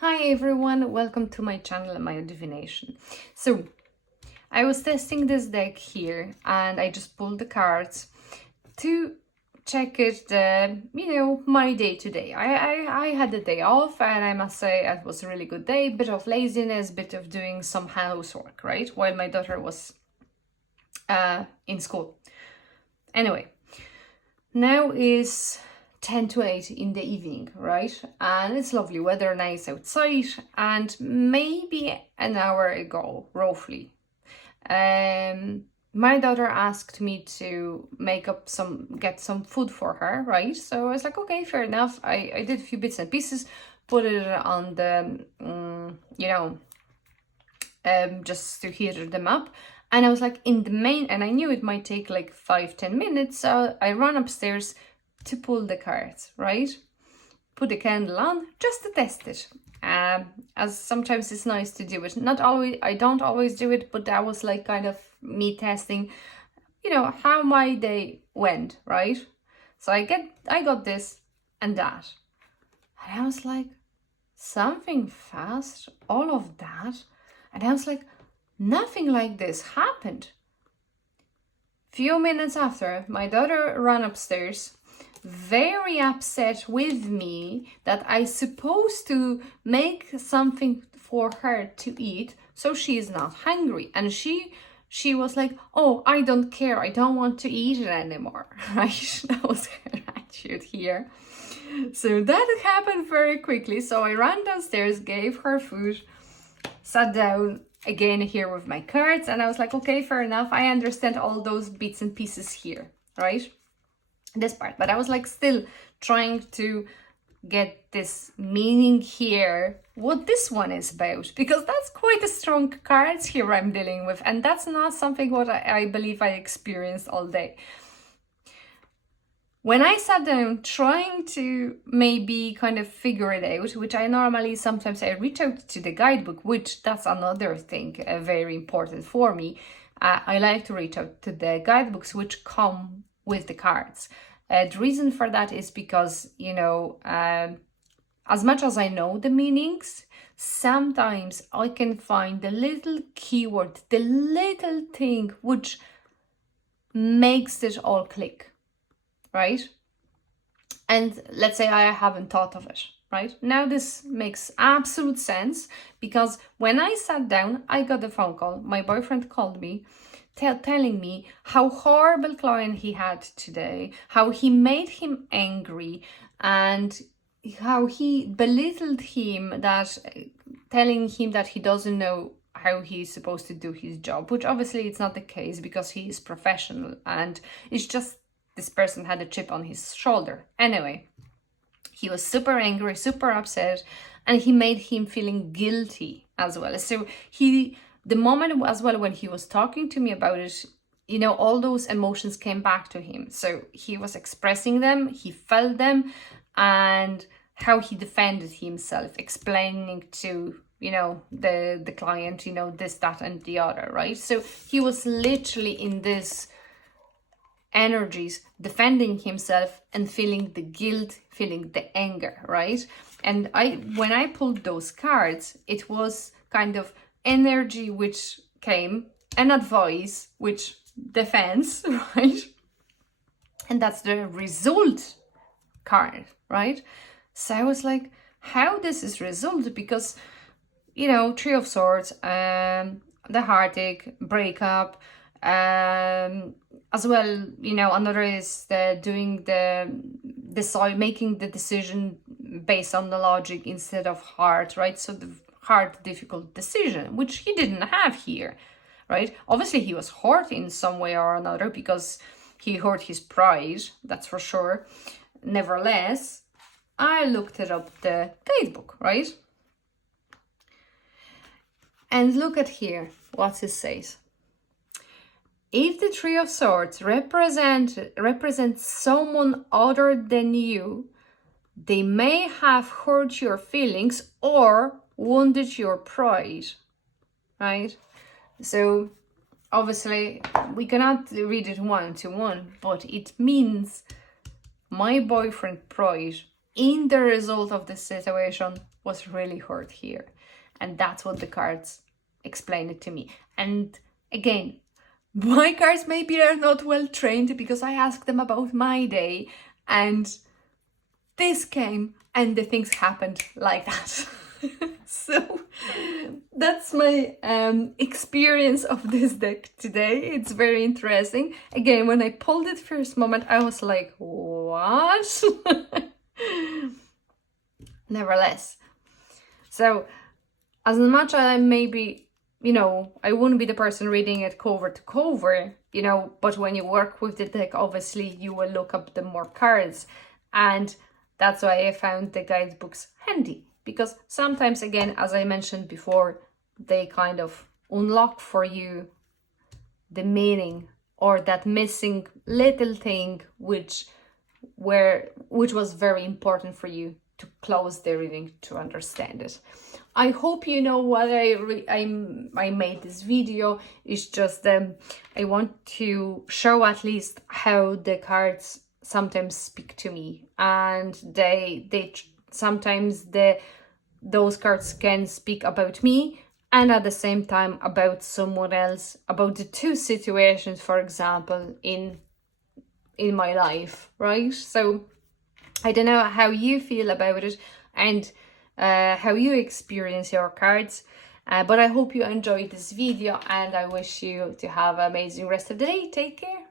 Hi everyone, welcome to my channel, My Divination. So, I was testing this deck here and I just pulled the cards to check it, my day today. I had the day off and I must say it was a really good day, bit of laziness, bit of doing some housework, right? While my daughter was in school. Anyway, now is 10 to 8 in the evening, right? And it's lovely weather, nice outside, and maybe an hour ago, roughly, my daughter asked me to get some food for her, right? So I was like, okay, fair enough. I did a few bits and pieces, put it on the, just to heat them up. And I was like and I knew it might take like 5-10 minutes. So I ran upstairs to pull the cards, right? Put the candle on just to test it. As sometimes it's nice to do it. Not always, I don't always do it, but that was like kind of me testing, how my day went, right? So I got this and that. And I was like, something fast, all of that. And I was like, nothing like this happened. Few minutes after, my daughter ran upstairs, very upset with me that I supposed to make something for her to eat so she is not hungry. And she was like, oh, I don't care, I don't want to eat it anymore, right? That was her attitude here. So that happened very quickly. So I ran downstairs, gave her food, sat down again here with my cards, and I was like, okay, fair enough, I understand all those bits and pieces here, right? This part, but I was like still trying to get this meaning here, what this one is about, because that's quite a strong cards here I'm dealing with, and that's not something what I believe I experienced all day. When I sat down trying to maybe kind of figure it out, which I normally sometimes I reach out to the guidebook, which that's another thing very important for me. I like to reach out to the guidebooks which come with the cards. The reason for that is because, as much as I know the meanings, sometimes I can find the little keyword, the little thing which makes it all click, right? And let's say I haven't thought of it, right? Now this makes absolute sense, because when I sat down, I got a phone call. My boyfriend called me, telling me how horrible client he had today, how he made him angry, and how he belittled him, that telling him that he doesn't know how he's supposed to do his job, which obviously it's not the case because he is professional, and it's just this person had a chip on his shoulder. Anyway, he was super angry, super upset, and he made him feeling guilty as well. So the moment as well when he was talking to me about it, all those emotions came back to him. So he was expressing them, he felt them, and how he defended himself, explaining to, the client, this, that, and the other, right? So he was literally in this energies, defending himself and feeling the guilt, feeling the anger, right? And when I pulled those cards, it was kind of energy which came, and advice which defends, right? And that's the result card, right? So I was like, how this is result? Because, Three of Swords, the heartache, breakup, as well, another is making the decision based on the logic instead of heart, right? So the hard, difficult decision, which he didn't have here, right? Obviously, he was hurt in some way or another because he hurt his pride, that's for sure. Nevertheless, I looked it up, the Guidebook, right? And look at here, what it says. If the Three of Swords represents someone other than you, they may have hurt your feelings or wounded your pride, right? So obviously we cannot read it one-to-one, but it means my boyfriend pride in the result of the situation was really hurt here. And that's what the cards explain it to me. And again, my cards maybe are not well trained because I asked them about my day and this came and the things happened like that. So that's my experience of this deck today. It's very interesting. Again, when I pulled it first moment, I was like, what? Nevertheless. So as much as I maybe, you know, I wouldn't be the person reading it cover to cover, you know, but when you work with the deck, obviously you will look up the more cards. And that's why I found the guidebooks handy. Because sometimes, again, as I mentioned before, they kind of unlock for you the meaning or that missing little thing which was very important for you to close the reading to understand it. I hope you know what I made this video. It's just I want to show at least how the cards sometimes speak to me, and they sometimes those cards can speak about me and at the same time about someone else, about the two situations, for example, in my life, right? So I don't know how you feel about it and how you experience your cards, but I hope you enjoyed this video and I wish you to have an amazing rest of the day. Take care.